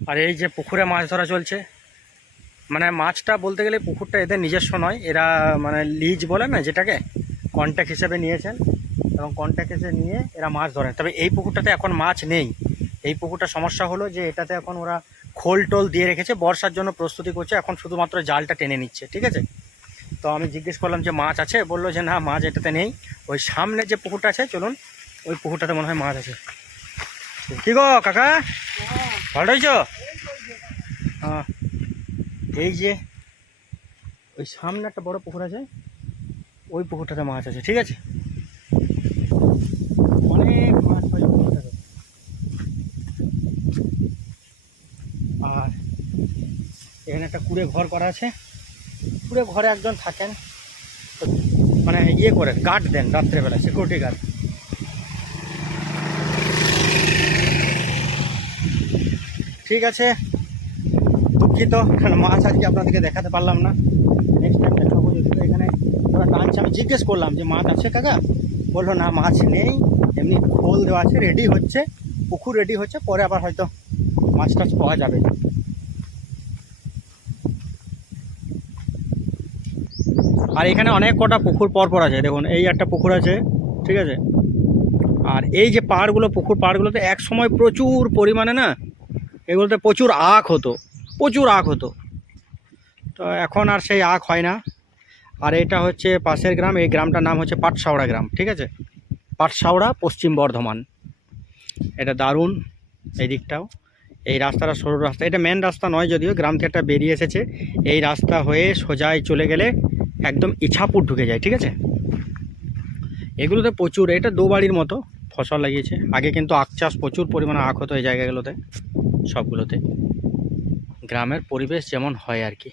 আর এই যে পুকুরে মাছ ধরা চলছে, মানে মাছটা বলতে গেলে পুকুরটা এদের নিজস্ব নয়, এরা মানে লিজ বলে না যেটাকে, কন্ট্যাক্ট হিসেবে নিয়েছেন এবং কন্ট্যাক্ট হিসেবে নিয়ে এরা মাছ ধরেন। তবে এই পুকুরটাতে এখন মাছ নেই। এই পুকুরটা সমস্যা হলো যে এটাতে এখন ওরা খোল টোল দিয়ে রেখেছে, বর্ষার জন্য প্রস্তুতি করছে, এখন শুধুমাত্র জালটা টেনে নিচ্ছে, ঠিক আছে। তো আমি জিজ্ঞেস করলাম যে মাছ আছে, বললো যে না মাছ এটাতে নেই। ওই সামনে যে পুকুরটা আছে চলুন, ওই পুকুরটাতে মনে হয় মাছ আছে। কি গো কাকা, ভালো হয়েছ? হ্যাঁ, এই যে ওই সামনে একটা বড় পুকুর আছে, ওই পুকুরটাতে মাছ আছে, ঠিক আছে। অনেক মাছ হয় পুকুরটাতে। আর এখানে একটা কুড়ে ঘর করা আছে, কুড়ে ঘরে একজন থাকেন, তো মানে ইয়ে করেন, গার্ড দেন রাত্রেবেলা, সিকিউরিটি গার্ড। ঠিক আছে, দুঃখিত কারণ মাছ আজকে আপনাদেরকে দেখাতে পারলাম না, নেক্সট টাইম দেখাবো যদি। তো এখানে ওরা টানছে, আমি জিজ্ঞেস করলাম যে মাছ আছে কাকা, বললো না মাছ নেই, এমনি খোল দেওয়া আছে, রেডি হচ্ছে, পুকুর রেডি হচ্ছে, পরে আবার হয়তো মাছ টাছ পাওয়া যাবে। আর এখানে অনেক কটা পুকুর পরপর আছে, দেখুন এই একটা পুকুর আছে, ঠিক আছে। আর এই যে পাহাড়গুলো, পুকুর পাহাড়গুলোতে এক সময় প্রচুর পরিমাণে না এগুলোতে প্রচুর আখ হতো, প্রচুর আখ হতো। তো এখন আর সেই আখ হয় না। আর এটা হচ্ছে পাশের গ্রাম, এই গ্রামটার নাম হচ্ছে পাটশাওড়া গ্রাম, ঠিক আছে। পাটশাওড়া, পশ্চিম বর্ধমান। এটা দারুণ, এই দিকটাও। এই রাস্তাটা সরু রাস্তা, এটা মেন রাস্তা নয় যদিও, গ্রাম থেকে একটা বেরিয়ে এসেছে। এই রাস্তা হয়ে সোজাই চলে গেলে একদম ইছাপুর ঢুকে যায়, ঠিক আছে। এগুলোতে প্রচুর, এটা দো বাড়ির মতো ফসল লাগিয়েছে। আগে কিন্তু আখ চাষ প্রচুর পরিমাণে আখ হতো এই জায়গাগুলোতে, সবগুলোতে। গ্রামের পরিবেশ যেমন হয় আর কি।